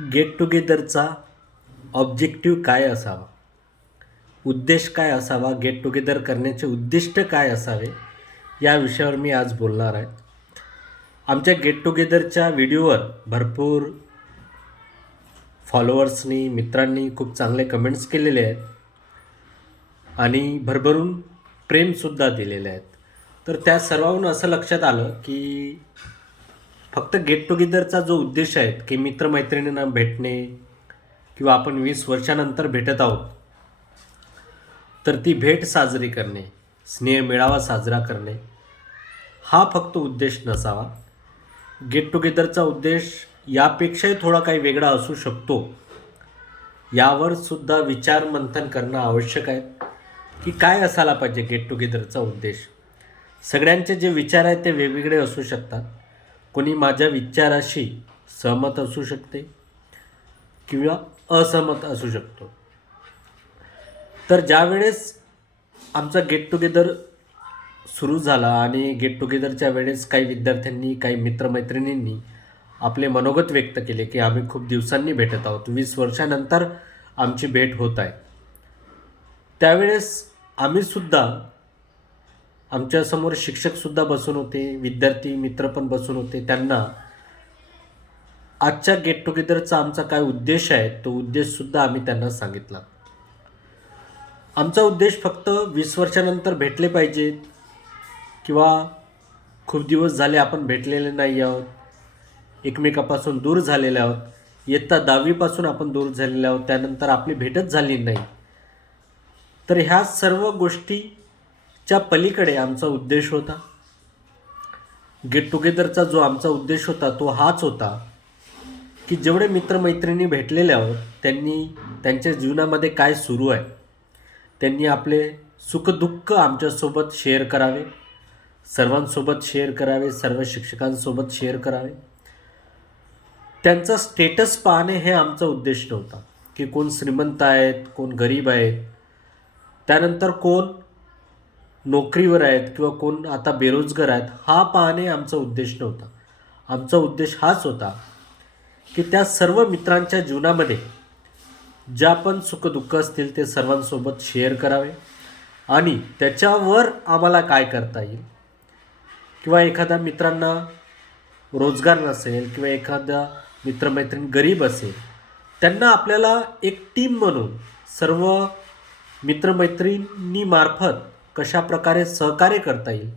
Gate टुगेदरचा objective काय असावा? उद्देश काय असावा? गेट टुगेदर करण्याचे उद्दिष्ट काय असावे? या विषयावर मी आज बोलणार आहे. आमच्या गेट टुगेदरच्या व्हिडिओवर भरपूर फॉलोअर्सनी मित्रांनी खूप चांगले कमेंट्स केलेले आहेत. आणि भरभरून प्रेमसुद्धा दिलेले आहेत. तर त्या सर्वाहून असं लक्षात आलं की फक्त गेट टुगेदरचा जो उद्देश आहे की मित्रमैत्रिणींना भेटणे किंवा आपण वीस वर्षानंतर भेटत आहोत तर ती भेट साजरी करणे स्नेह मेळावा साजरा करणे हा फक्त उद्देश नसावा. गेट टुगेदरचा उद्देश यापेक्षाही थोडा काही वेगळा असू शकतो. यावर सुद्धा विचार मंथन करणं आवश्यक आहे. की काय असायला पाहिजे गेट टुगेदरचा उद्देश? सगळ्यांचे जे विचार आहेत ते वेगवेगळे असू शकतात. कोणी माझ्या विचाराशी सहमत असू शकते किंवा असहमत असू शकतो. तर ज्यावेळेस आमचा गेट टुगेदर सुरू झाला आणि गेट टुगेदरच्या वेळेस काही विद्यार्थ्यांनी काही मित्रमैत्रिणींनी आपले मनोगत व्यक्त केले की आम्ही खूप दिवसांनी भेटत आहोत. वीस वर्षानंतर आमची भेट होत आहे. त्यावेळेस आम्हीसुद्धा आमच्यासमोर शिक्षकसुद्धा बसून होते विद्यार्थी मित्र पण बसून होते. त्यांना आजच्या गेट टुगेदरचा आमचा काय उद्देश आहे तो उद्देशसुद्धा आम्ही त्यांना सांगितला. आमचा उद्देश फक्त वीस वर्षानंतर भेटले पाहिजेत किंवा खूप दिवस झाले आपण भेटलेले नाही आहोत एकमेकापासून दूर झालेले आहोत इयत्ता दहावीपासून आपण दूर झालेले आहोत त्यानंतर आपली भेटच झाली नाही. तर ह्या सर्व गोष्टी च्या पलीकडे आमचा उद्देश होता. गेट टुगेदरचा जो आमचा उद्देश होता तो हाच होता की जेवढे मित्रमैत्रिणी भेटलेले आहोत त्यांनी त्यांच्या जीवनामध्ये काय सुरू आहे त्यांनी आपले सुखदुःख आमच्यासोबत शेअर करावे सर्वांसोबत शेअर करावे सर्व शिक्षकांसोबत शेअर करावे. त्यांचा स्टेटस पाहणे हे आमचा उद्देश नव्हता की कोण श्रीमंत आहेत कोण गरीब आहेत त्यानंतर कोण नोकरीवर आहेत किंवा कोण आता बेरोजगार आहेत हा पाहणे आमचा उद्देश नव्हता. आमचा उद्देश हाच होता की त्या सर्व मित्रांच्या जीवनामध्ये ज्या पण सुखदुःख असतील ते सर्वांसोबत शेअर करावे आणि त्याच्यावर आम्हाला काय करता येईल? किंवा एखाद्या मित्रांना रोजगार नसेल किंवा एखादा मित्रमैत्रीण गरीब असेल त्यांना आपल्याला एक टीम म्हणून सर्व मित्रमैत्रिणीमार्फत कशा प्रकारे सहकार्य करता येईल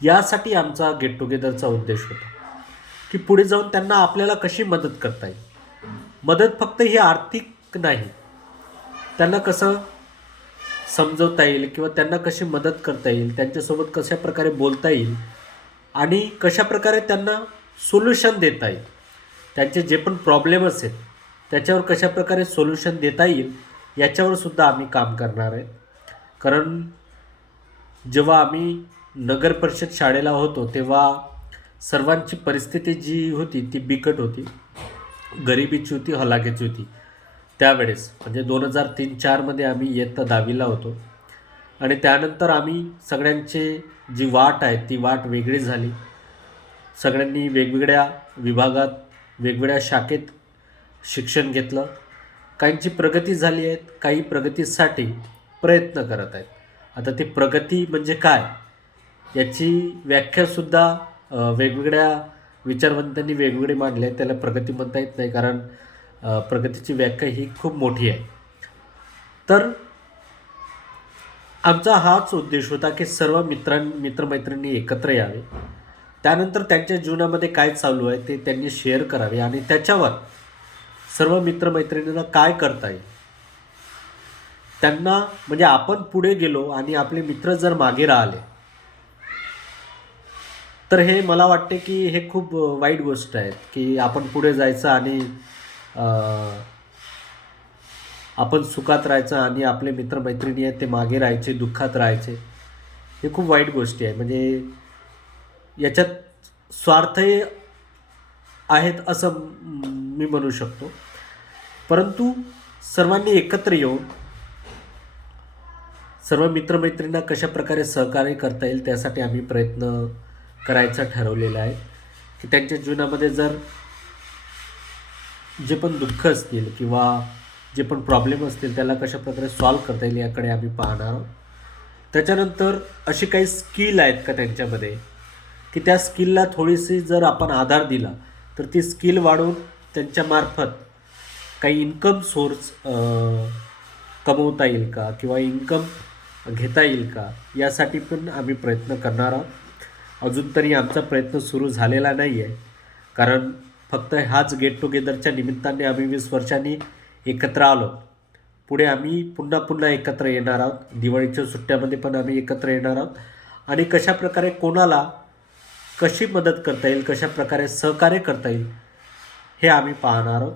यासाठी आमचा गेट टुगेदरचा उद्देश होता. की पुढे जाऊन त्यांना आपल्याला कशी मदत करता येईल. मदत फक्त ही आर्थिक नाही. त्यांना कसं समजवता येईल किंवा त्यांना कशी मदत करता येईल त्यांच्यासोबत कशा प्रकारे बोलता येईल आणि कशा प्रकारे त्यांना सोल्युशन देता येईल. त्यांचे जे पण प्रॉब्लेम असेल त्याच्यावर कशा प्रकारे सोल्युशन देता येईल याच्यावर सुद्धा आम्ही काम करणार आहे कारण जेव्हा आम्ही नगर परिषद शाळेला होतो तेव्हा सर्वांची परिस्थिती जी होती ती बिकट होती. गरिबीची होती हलाखीची होती. त्यावेळेस म्हणजे दोन हजार तीन चारमध्ये आम्ही इयत्ता दहावीला होतो. आणि त्यानंतर आम्ही सगळ्यांचे जी वाट आहे ती वाट वेगळी झाली. सगळ्यांनी वेगवेगळ्या विभागात वेगवेगळ्या शाखेत शिक्षण घेतलं. काहींची प्रगती झाली आहेत काही प्रगतीसाठी प्रयत्न करत आहेत. आता ती प्रगती म्हणजे काय? याची व्याख्यासुद्धा वेगवेगळ्या विचारवंतांनी वेगवेगळी मांडली आहे त्याला प्रगती म्हणता येत नाही कारण प्रगतीची व्याख्या ही खूप मोठी आहे. तर आमचा हाच उद्देश होता की सर्व मित्रां मित्रमैत्रिणी एकत्र यावे. त्यानंतर त्यांच्या जीवनामध्ये काय चालू आहे ते त्यांनी शेअर करावे आणि त्याच्यावर सर्व मित्रमैत्रिणींना काय करता येईल? त्यांना म्हणजे आपण पुढे गेलो आणि आपले मित्र जर मागे राहिले तर हे मला वाटते की हे खूप वाईट गोष्ट आहे की आपण पुढे जायचं आणि आपण सुखात राहायचं आणि आपले मित्रमैत्रिणी आहेत ते मागे राहायचे दुःखात राहायचे. हे खूप वाईट गोष्टी आहे म्हणजे याच्यात स्वार्थही आहेत असं मी म्हणू शकतो. परंतु सर्वांनी एकत्र येऊन सर्व मित्रमैत्रींना कशा प्रकारे सहकार्य करता येईल त्यासाठी आम्ही प्रयत्न करायचा ठरवलेला आहे की त्यांच्या जीवनामध्ये जर जे पण दुःख असतील किंवा जे पण प्रॉब्लेम असतील त्याला कशा प्रकारे सॉल्व करता येईल याकडे आम्ही पाहणार आहोत. त्याच्यानंतर अशी काही स्किल आहेत का त्यांच्यामध्ये? की त्या स्किलला थोडीशी जर आपण आधार दिला तर ती स्किल वाढवून त्यांच्यामार्फत काही इन्कम सोर्स कमवता येईल का? किंवा इन्कम घेता येईल का? यासाठी पण आम्ही प्रयत्न करणार आहोत. अजून तरी आमचा प्रयत्न सुरू झालेला नाही आहे कारण फक्त ह्याच गेट टुगेदरच्या निमित्ताने आम्ही वीस वर्षांनी एकत्र आलो. पुढे आम्ही पुन्हा पुन्हा एकत्र येणार आहोत. दिवाळीच्या सुट्ट्यामध्ये पण आम्ही एकत्र येणार आहोत. आणि कशा प्रकारे कोणाला कशी मदत करता येईल कशा प्रकारे सहकार्य करता येईल हे आम्ही पाहणार आहोत.